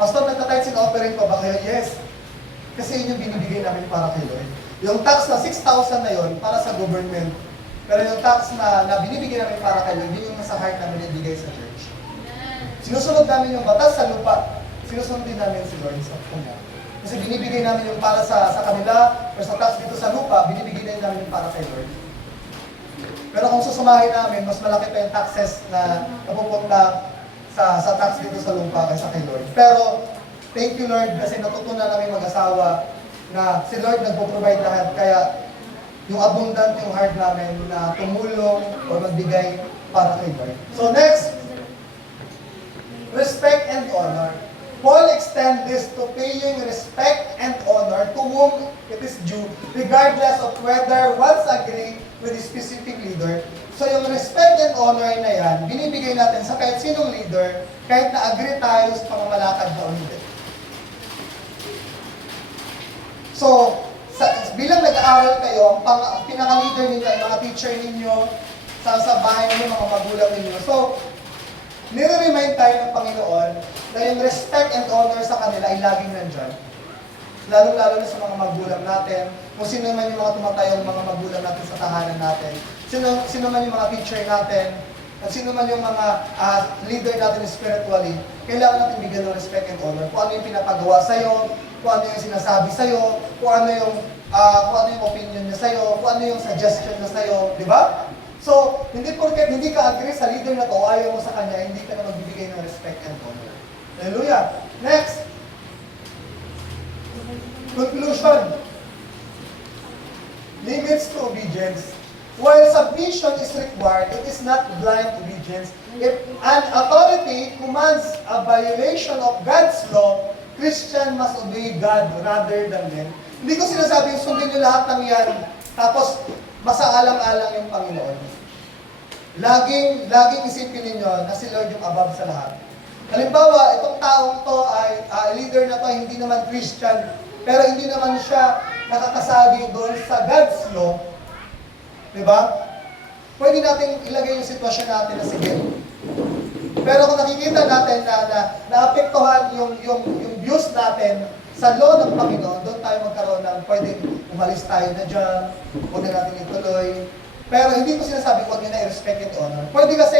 Pastor, nagtatithes and offering pa ba kayo? Yes. Kasi yun yung binibigay namin para kay Lord. Yung tax na 6,000 na yun, para sa government. Pero yung tax na binibigay namin para kay Lord, yun yung nasa heart namin ibigay sa church. Sinusunod namin yung batas sa lupa. Sinusunod din namin si Lord sa kanya. Kasi binibigay namin yung para sa kanila, o sa tax dito sa lupa, binibigay din namin yung para kay Lord. Pero kung susumahin namin, mas malaki pa yung taxes na napupunta sa tax dito sa lupa kaysa kay Lord. Pero, thank you Lord, kasi natutunan namin mag-asawa na si Lord nagpo-provide lahat, kaya yung abundant yung heart namin na tumulong o magbigay para kay Lord. So next, respect and honor. Paul extends this to paying respect and honor to whom it is due, regardless of whether one's agree with a specific leader. So yung respect and honor na yan, binibigay natin sa kahit sinong leader, kahit na-agree tayo sa pamamalakad na o hindi. So, bilang nag-aaral kayo, ang pinaka-leader ninyo, ang mga teacher ninyo, sa bahay ninyo, mga magulang ninyo. So, nire-remind tayo ng Panginoon na yung respect and honor sa kanila ay laging nandyan. Lalo-lalo na sa mga magulang natin, kung sino man yung mga tumatayong mga magulang natin sa tahanan natin, sino man yung mga teacher natin, at sino man yung mga leader natin spiritually, kailangan natin bigyan ng respect and honor. Kung ano yung pinapagawa sa'yo, kung ano yung sinasabi sa'yo, kung ano yung opinion niya sa'yo, kung ano yung suggestion niya sa'yo, di ba? So, hindi porket hindi ka agree sa leader na to, ayaw mo sa kanya, hindi ka na magbibigay ng respect and honor. Hallelujah! Next! Conclusion. Limits to obedience. While submission is required, it is not blind obedience. If an authority commands a violation of God's law, Christian must obey God rather than men. Hindi ko sinasabing sundin nyo lahat ng yan, tapos masaalang-alang yung Panginoon. Laging isipin ninyo na si Lord yung above sa lahat. Halimbawa, itong taong to ay leader na to, hindi naman Christian, pero hindi naman siya nakakasagi doon sa God's law. Diba? Pwede natin ilagay yung sitwasyon natin na sige. Pero kung nakikita natin na na naapektuhan yung views natin sa law ng Panginoon, doon tayo magkaroon ng pwedeng umalis tayo na dyan, huwag na natin ituloy. Pero hindi ko sinasabi huwag nyo na i-respect and honor. Pwede kasi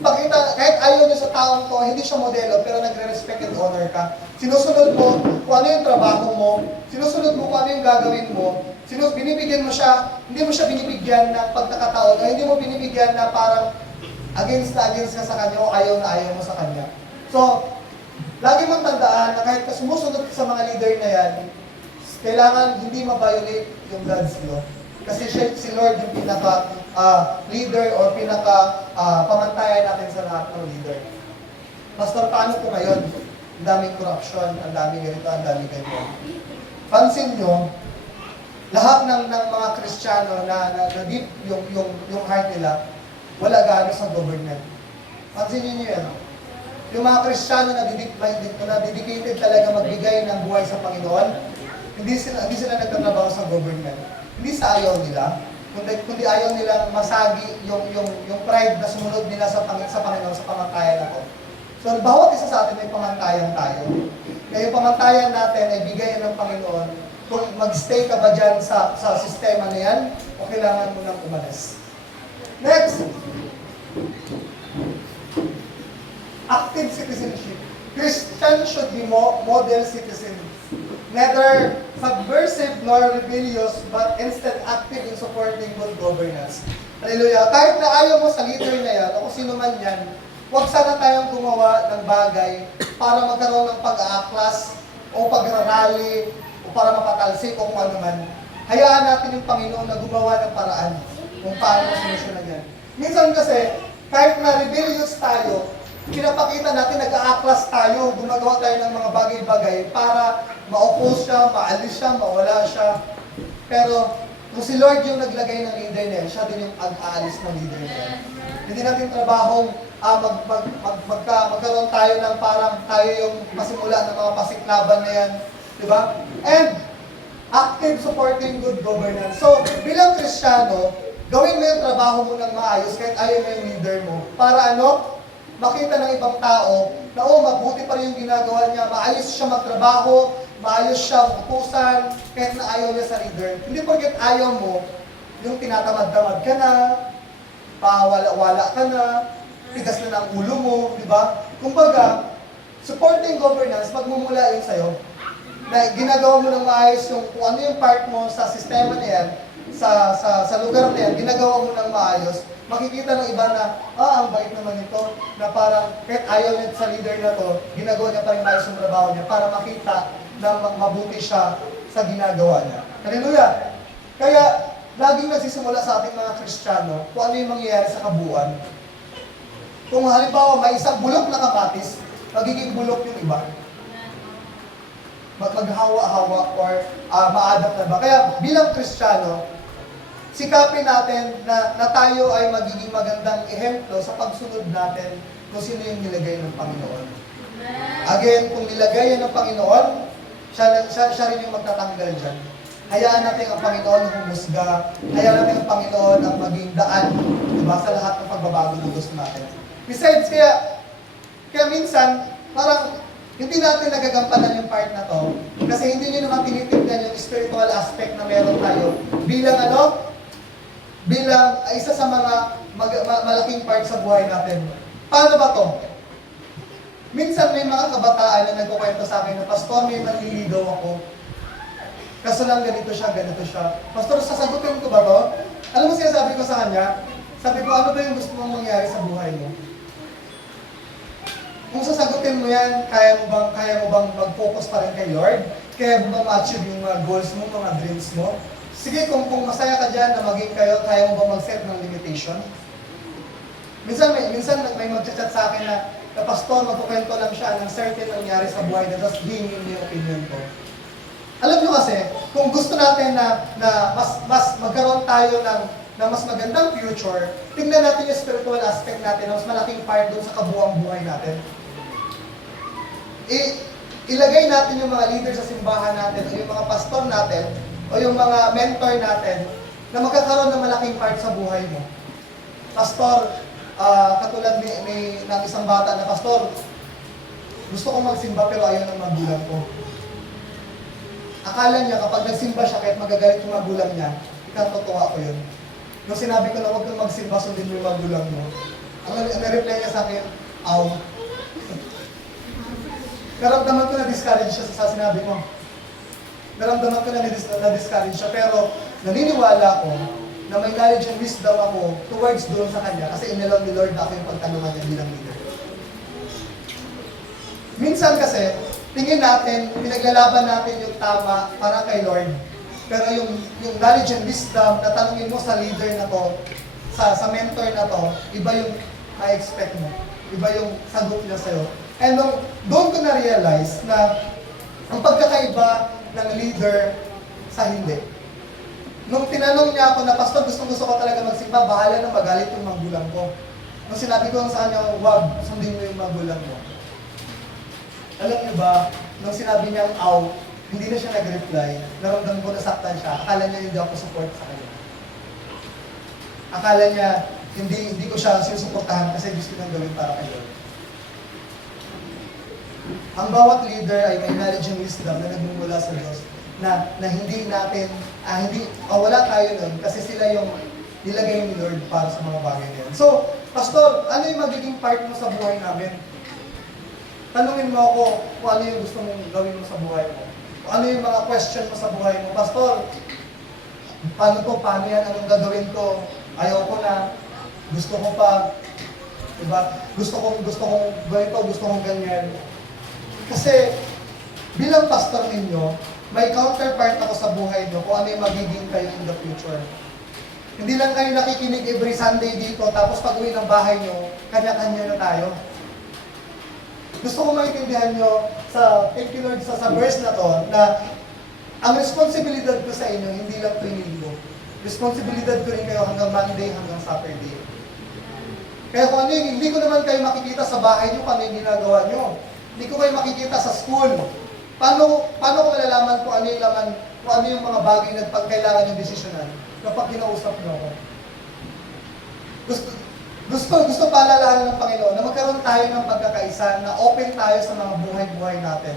ipakita, kahit ayaw nyo sa taong to, hindi siya modelo, pero nagre-respect and honor ka. Sinusunod mo kung ano yung trabaho mo, sinusunod mo kung ano yung gagawin mo, binibigyan mo siya, hindi mo siya binibigyan ng pagkakataon, o hindi mo binibigyan na parang against ka sa kanya o ayaw na ayaw mo sa kanya. So, lagi mong tandaan na kahit sumusunod ka sa mga leader na yan, kailangan hindi ma-violate yung God's law. Kasi si Lord yung pinaka leader or pinaka pamantayan natin sa lahat ng leader. Pastor, paano po ngayon? Ang daming corruption, ang daming ganito, ang daming ganyan. Pansin nyo, lahat ng mga Kristiyano na deep yung heart nila, wala gaano sa government. Pansin nyo yan. Yung mga Kristiyano na dedicated talaga magbigay ng buhay sa Panginoon, hindi sila nagtatrabaho sa government. Hindi sa ayaw nila, kundi ayaw nilang masagi yung pride na sumunod nila sa Panginoon, sa pamantayan na to. So, bawat isa sa atin may pamantayan tayo. Kaya yung pamantayan natin ay bigayan ng Panginoon. Kung mag-stay ka ba dyan sa sistema na yan, o kailangan mo nang umalis. Next, active citizenship. Christians should be model citizens. Neither subversive nor rebellious, but instead active in supporting good governance. Hallelujah. Kahit na ayaw mo sa leader na yan, o kung sino man yan, huwag sana tayong gumawa ng bagay para magkaroon ng pag-aaklas o pagrarally o para mapatalsik o kung ano man. Hayaan natin yung Panginoon na gumawa ng paraan kung paano solusyonan yan. Minsan kasi, kahit na rebellious tayo, pinapakita natin nag-aaklas tayo, gumagawa tayo ng mga bagay-bagay para ma-oppose siya, maalis siya, mawala siya. Pero kung si Lord yung naglagay ng leader na yan, siya din yung ag-aalis ng leader na yan. Hindi natin trabahong magkaroon tayo ng parang tayo yung pasimula ng mga pasiklaban na yan. Diba? And active supporting good governance. So, bilang Kristiyano, gawin mo yung trabaho mo ng maayos kahit ayaw mo yung leader mo. Para ano? Makita ng ibang tao na mabuti pa rin yung ginagawa niya, maayos siya magtrabaho, maayos siya utusan, kahit na ayaw niya sa leader. Hindi porket ayaw mo, yung tinatamad-tamad ka na, pawala-wala ka na, tigas na ng ulo mo, di ba? Kumbaga, supporting governance, magmumula yun sa'yo. Na ginagawa mo ng maayos yung kung ano yung part mo sa sistema na yan, sa lugar na yan, ginagawa mo ng maayos, makikita ng iba na, ang bait naman ito, na parang kahit ayaw niya sa leader na to, ginagawa niya pa rin maayos yung trabaho niya para makita na mabuti siya sa ginagawa niya. Hallelujah! Kaya, laging nagsisimula sa ating mga Kristiyano kung ano yung mangyayari sa kabuuan. Kung halimbawa may isang bulok na kamatis, magiging bulok yung iba. Maghawa-hawa or maadap na ba. Kaya bilang Kristiyano, sikapin natin na tayo ay magiging magandang ehemplo sa pagsunod natin kung sino yung nilagay ng Panginoon. Again, kung nilagay yan ng Panginoon, siya rin yung magtatanggal dyan. Hayaan natin ang Panginoon ang humusga. Hayaan natin ang Panginoon ang maging daan, diba, sa lahat ng pagbabago ng gusto natin. Besides, kaya minsan, parang hindi natin nagagampanan yung part na to kasi hindi nyo naman tinitignan yung spiritual aspect na meron tayo bilang bilang isa sa mga malaking part sa buhay natin. Paano ba to? Minsan may mga kabataan na nagkukwento sa akin na, Pastor, may nanliligaw ako. Kaso lang ganito siya. Pastor, sasagutin ko ba to? Alam mo sinasabi ko sa kanya? Sabi ko, ano ba yung gusto mong mangyari sa buhay mo? Kung sasagutin mo yan, kaya mo bang mag-focus pa rin kay Lord? Kaya mo bang ma-achieve yung mga goals mo, mga dreams mo? Sige, kung masaya ka dyan na maging kayo, kaya mo bang mag-set ng limitation? Minsan may mag-chat sa akin na Pastor, magkukwento lang siya ng certain nangyari sa buhay na just hingin niya yung opinion ko. Alam nyo kasi, kung gusto natin na mas magkaroon tayo ng mas magandang future, tingnan natin yung spiritual aspect natin na mas malaking part doon sa kabuuang buhay natin. Ilagay natin yung mga leader sa simbahan natin, o yung mga pastor natin, o yung mga mentor natin, na magkakaroon ng malaking part sa buhay mo. Pastor, katulad ng isang bata na, Pastor, Gusto kong magsimba pero ayaw ng magulang ko. Akala niya kapag nagsimba siya kahit magagalit yung magulang niya, ikatotowa ko yun. Nung sinabi ko na huwag kang magsimba, sundin mo yung magulang mo, ang reply niya sa akin, aw. Naramdaman ko na discourage siya sa sinabi ko. Naramdaman ko na na-discourage siya, pero naniniwala ko na may knowledge and wisdom ako towards doon sa kanya kasi inallow ni Lord na ako yung pagtanungan niya bilang leader. Minsan kasi, tingin natin, pinaglalaban natin yung tama para kay Lord. Pero yung knowledge and wisdom na tanungin mo sa leader na to, sa mentor na to, iba yung ma-expect mo. Iba yung sagot niya sa'yo. And doon ko na-realize na ang pagkakaiba ng leader sa hindi. Nung tinanong niya ako na, Pastor, gusto ko talaga magsimba, bahala na magalit yung magulang ko. Nung sinabi ko sa kanya, wag, sundin mo yung magulang mo. Alam niyo ba, nung sinabi niya aw, hindi na siya nag-reply, naramdaman ko nasaktan siya, akala niya hindi ako support sa kanya. Akala niya, hindi ko siya sinusuportahan kasi gusto niyang gawin para kay Lord. Ang bawat leader ay may knowledge and wisdom na nagmumula sa Diyos na hindi natin, wala tayo nun kasi sila yung nilagay ni Lord para sa mga bagay na yan. So, Pastor, ano yung magiging part mo sa buhay namin? Tanungin mo ako kung ano yung gusto mong gawin mo sa buhay mo. Kung ano yung mga question mo sa buhay mo. Pastor, paano yan? Anong gagawin ko? Ayaw ko na. Gusto ko pa. Diba? Gusto kong ganito, gusto kong ganyan. Kasi, bilang pastor ninyo, may counterpart ako sa buhay nyo kung ano yung magiging kayo in the future. Hindi lang kayo nakikinig every Sunday dito, tapos pag-uwi ng bahay nyo, kanya-kanya na tayo. Gusto ko maintindihan nyo thank you Lord, sa verse na to, na ang responsibilidad ko sa inyo, hindi lang ito iniligo. Responsibilidad ko rin kayo hanggang Monday, hanggang Saturday. Kaya kung ano yung, hindi ko naman kayo makikita sa bahay nyo, kung ano yung ginagawa nyo. Hindi ko kayo makikita sa school. Paano ko malalaman kung ano yung laman, kung ano yung mga bagay na pagkailangan yung desisyonan kapag kinausap nyo ako? Gusto paalalahanan ng Panginoon na magkaroon tayo ng pagkakaisa, na open tayo sa mga buhay-buhay natin.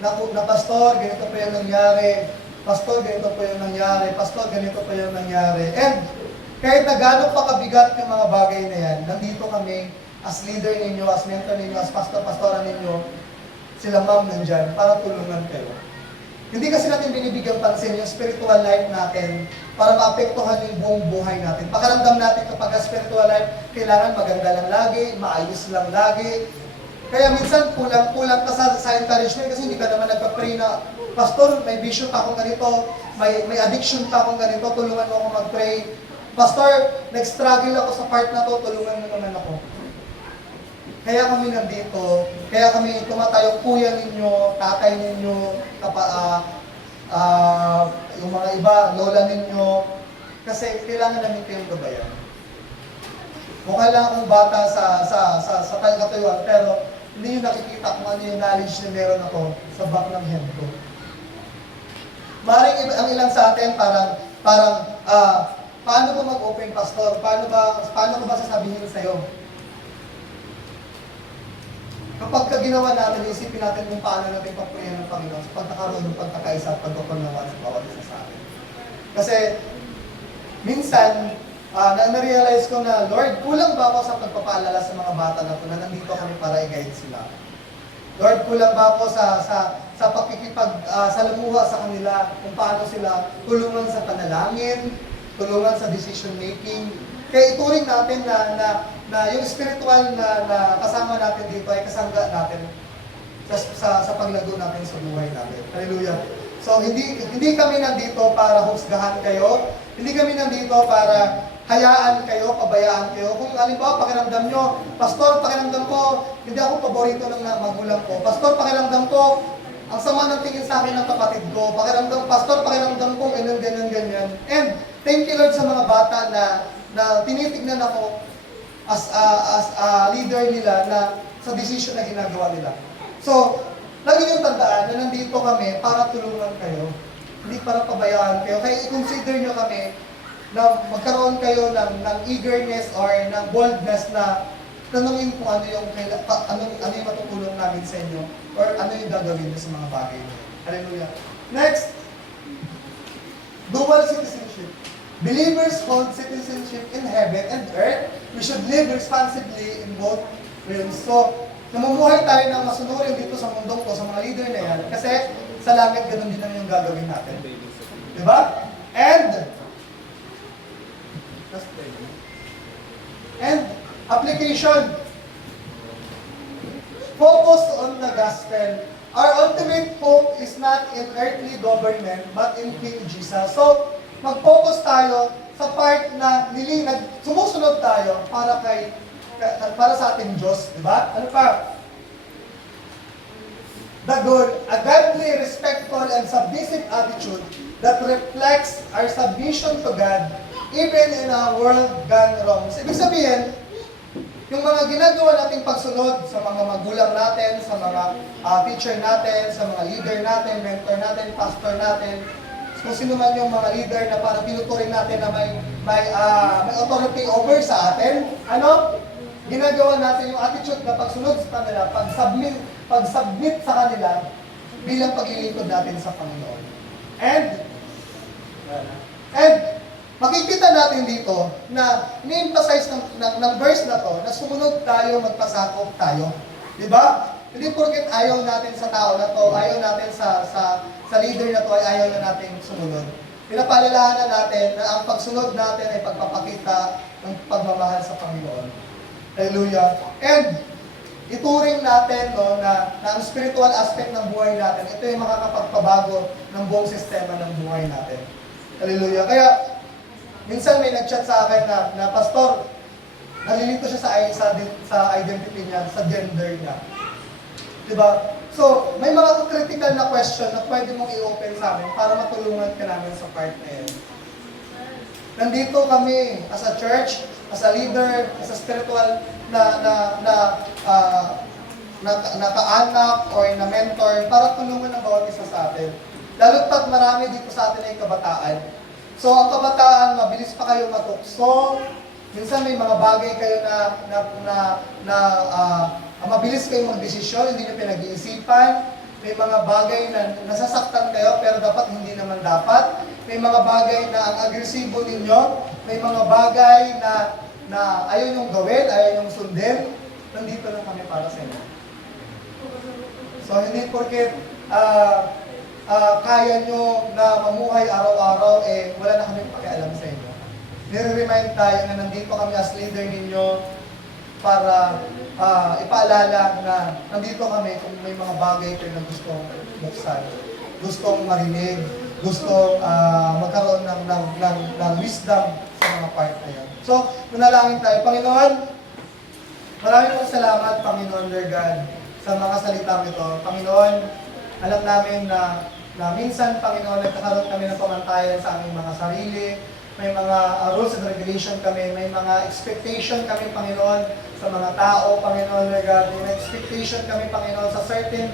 Na Pastor, ganito po yung nangyari. Pastor, ganito po yung nangyari. Pastor, ganito po yung nangyari. And kahit na gano'n pa kabigat yung mga bagay na yan, nandito kami as leader ninyo, as mentor ninyo, as pastor-pastora ninyo, sila ma'am nandyan para tulungan kayo. Hindi kasi natin binibigyan pansin yung spiritual life natin para maapektuhan yung buong buhay natin. Pakaramdam natin kapag spiritual life, kailangan maganda lang lagi, maayos lang lagi. Kaya minsan kulang ka sa encouragement kasi hindi ka naman nagpa-pray na, Pastor, may vision pa akong ganito, may addiction pa akong ganito, tulungan mo ako mag-pray. Pastor, nag-struggle ako sa part na to, tulungan mo naman ako. Kaya kami nandito, kaya kami tumatayong kuya ninyo, tatay ninyo, yung mga iba, lola ninyo, kasi kailangan namin kayong gabayan. Mukha lang akong bata sa katayuan, pero hindi nyo nakikita kung ano yung knowledge na meron ako sa back ng head ko. Maring ang ilan sa atin parang paano ba mag-open, Pastor? Paano ko ba sasabihin sa'yo? Kapag ginawa natin, isipin natin kung paano natin papuyan ng Panginoon sa pagkakaroon ng pagkakaisa at pagkakunawa sa bawat isa sa atin. Kasi, minsan, na-realize ko na, Lord, kulang ba ako sa pagpapaalala sa mga bata na ito na nandito kami para i-guide sila? Lord, kulang ba ako sa pakikipag-salamuha sa kanila kung paano sila tulungan sa panalangin, tulungan sa decision making. Kaya ituring natin na yung spiritual na kasama natin dito ay kasangga natin sa paglago natin sa buhay natin. Hallelujah. So, hindi kami nandito para husgahan kayo. Hindi kami nandito para hayaan kayo, pabayaan kayo. Kung halimbawa, pakiramdam nyo, Pastor, pakiramdam ko, hindi ako paborito ng magulang ko. Pastor, pakiramdam ko, ang sama ng tingin sa akin ng kapatid ko. Pastor, pakiramdam ko, ganyan. And thank you Lord sa mga bata na tinitignan ako as leader nila na sa decision na ginagawa nila. So, lagi niyong tandaan na nandito kami para tulungan kayo. Hindi para pabayaan kayo. Kaya i-consider niyo kami na magkaroon kayo ng eagerness or ng boldness na tanungin kung ano yung, ano yung matutulong namin sa inyo or ano yung gagawin niyo sa mga bagay niyo. Hallelujah. Next, dual citizenship. Believers hold citizenship in heaven and earth. We should live responsibly in both realms. So, namumuhay tayo ng masunurin dito sa mundong to, sa mga leader na yan, kasi sa langit, ganun din naman yung gagawin natin. Diba? And application. Focus on the gospel. Our ultimate hope is not in earthly government, but in King Jesus. So, mag-focus tayo sa part na sumusunod tayo para sa ating Diyos, di ba? Ano pa? A godly, respectful, and submissive attitude that reflects our submission to God even in a world gone wrong. So, ibig sabihin, yung mga ginagawa nating pagsunod sa mga magulang natin, sa mga teacher natin, sa mga leader natin, mentor natin, pastor natin, kung sino man yung mga leader na parang pinuturing natin na may authority over sa atin, ginagawa natin yung attitude na pagsunod sa kanila, pag-submit sa kanila bilang paglilingkod natin sa Panginoon. And makikita natin dito na ni-emphasize ng verse na to na sumunod tayo, magpasakop tayo. Di ba? Hindi porket ayaw natin sa tao na to, ayaw natin sa leader na to, ay ayaw na natin sumunod. Pinapalalahanan natin na ang pagsunod natin ay pagpapakita ng pagmamahal sa Panginoon. Hallelujah. And ituring natin na ang spiritual aspect ng buhay natin, ito yung makakapagpabago ng buong sistema ng buhay natin. Hallelujah. Kaya, minsan may nag-chat sa akin na pastor, nalilito siya sa identity niya, sa gender niya. Diba? So, may mga critical na question na pwede mong i-open sa amin para matulungan ka namin sa part na yun. Nandito kami as a church, as a leader, as a spiritual na kaanak or na mentor para tulungan ang bawat isa sa atin. Lalo pat marami dito sa atin ay kabataan. So, ang kabataan, mabilis pa kayo matukso. Minsan may mga bagay kayo mabilis kayong magdesisyon, hindi nyo pinag-iisipan. May mga bagay na nasasaktan kayo, pero dapat hindi naman dapat. May mga bagay na ang agresibo ninyo. May mga bagay na ayaw nyong gawin, ayaw nyong sundin. Nandito lang kami para sa inyo. So, hindi porket kaya nyo na mamuhay araw-araw, wala na kami pakialam sa inyo. Nire-remind tayo na nandito kami as leader ninyo para ipaalala na nandito kami kung may mga bagay kayo na gustong buksan, gustong marinig, gustong magkaroon ng wisdom sa mga part na yan. So, manalangin tayo. Panginoon, maraming salamat, Panginoon, Lord God, sa mga salitang ito. Panginoon, alam namin na minsan, Panginoon, nagkakaroon kami ng pamantayan sa aming mga sarili. May mga rules and regulation kami. May mga expectation kami, Panginoon, sa mga tao, Panginoon, Lord God. May expectation kami, Panginoon, sa certain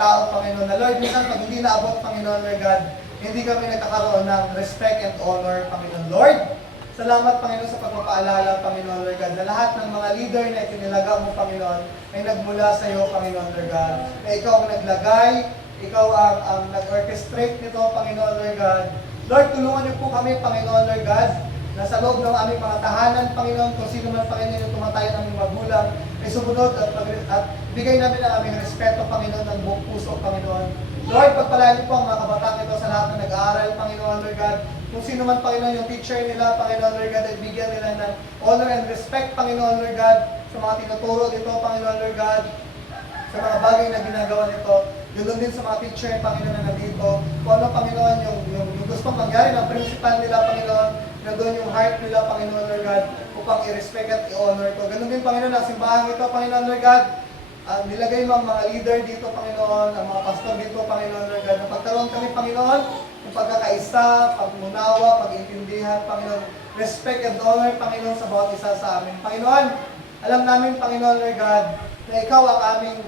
tao, Panginoon, na Lord, minsan pag hindi naabot, Panginoon, Lord God, hindi kami nagkakaroon ng respect and honor, Panginoon, Lord. Salamat, Panginoon, sa pagpapaalala, Panginoon, Lord God, na lahat ng mga leader na itinilaga mo, Panginoon, ay nagmula sa iyo, Panginoon, Lord God. Na ikaw ang naglagay, ikaw ang nag-orchestrate nito, Panginoon, Lord God. Lord, tulungan niyo po kami, Panginoon, Lord God, na sa loob ng aming mga tahanan, Panginoon, kung sino man, Panginoon, yung tumatayo ng aming magulang, ay sumunod at bigay namin ang aming respeto, Panginoon, ng buong puso, Panginoon. Lord, pagpalain niyo po ang mga kabataan ito sa lahat na nag-aaral, Panginoon, Lord God. Kung sino man, Panginoon, yung teacher nila, Panginoon, Lord God, ay bigyan nila ng honor and respect, Panginoon, Lord God, sa mga tinuturo dito, Panginoon, Lord God, sa mga bagay na ginagawa nito. Yun din sa mga teacher, Panginoon, na nandito. Kung ano, Panginoon, yung gustong mangyari ng principal nila, Panginoon, na doon yung heart nila, Panginoon, Lord God, upang i-respect at i-honor ko. Ganun din, Panginoon, ang simbahan ito, Panginoon, Lord God, nilagay mo ang mga leader dito, Panginoon, ang mga pastor dito, Panginoon, Lord God, na pagkaroon kami, Panginoon, ng pagkakaisa, pagmunawa, pag-intindihan, Panginoon, respect and honor, Panginoon, sa bawat isa sa amin. Panginoon, alam namin, Panginoon, Lord God, na ikaw ang aming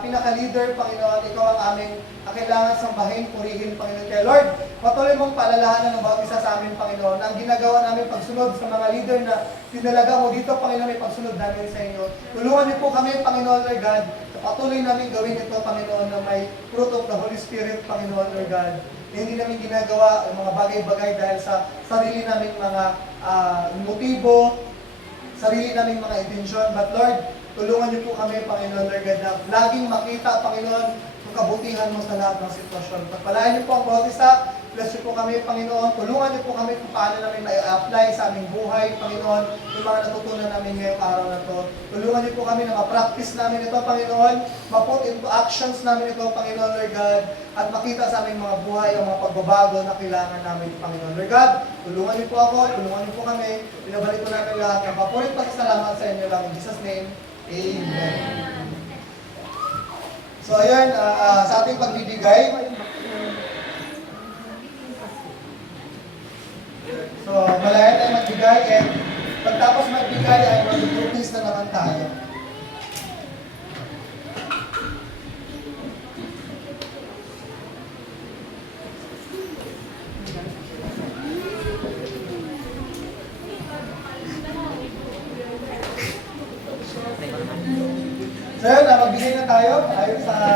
pinaka-leader, Panginoon. Ikaw ang aming kailangan sambahin, purihin, Panginoon. Kaya Lord, patuloy mong paalalahanan ng bawat isa sa amin, Panginoon. Ang ginagawa namin pagsunod sa mga leader na tinalaga mo dito, Panginoon, ay pagsunod namin sa inyo. Tulungan niyo po kami, Panginoon, Lord God. Patuloy namin gawin ito, Panginoon, na may fruit of the Holy Spirit, Panginoon, Lord God. Hindi namin ginagawa ang mga bagay-bagay dahil sa sarili naming mga motibo, sarili naming mga intensyon. But Lord, tulungan niyo po kami, Panginoon, Lord God, na laging makita, Panginoon, yung kabutihan mo sa lahat ng sitwasyon. Pagpalain niyo po ang bawat isa. Bless niyo po kami, Panginoon. Tulungan niyo po kami kung paano namin na-apply sa aming buhay, Panginoon, yung mga natutunan namin ngayong araw na to. Tulungan niyo po kami na ma-practice namin ito, Panginoon. Ma-put into actions namin ito, Panginoon, Lord God. At makita sa aming mga buhay ang mga pagbabago na kailangan namin, Panginoon. Lord God, tulungan niyo po ako, tulungan niyo po kami. Pinabalik ko namin lahat ng papurit pasasalamat sa inyo lang. In Jesus' name, Amen. So, ayun, sa ating pagbibigay, so, malaya tayo magbigay, and pagtapos magbigay ay mag-groupings na naman tayo. So, yun, magbigay na tayo ayon sa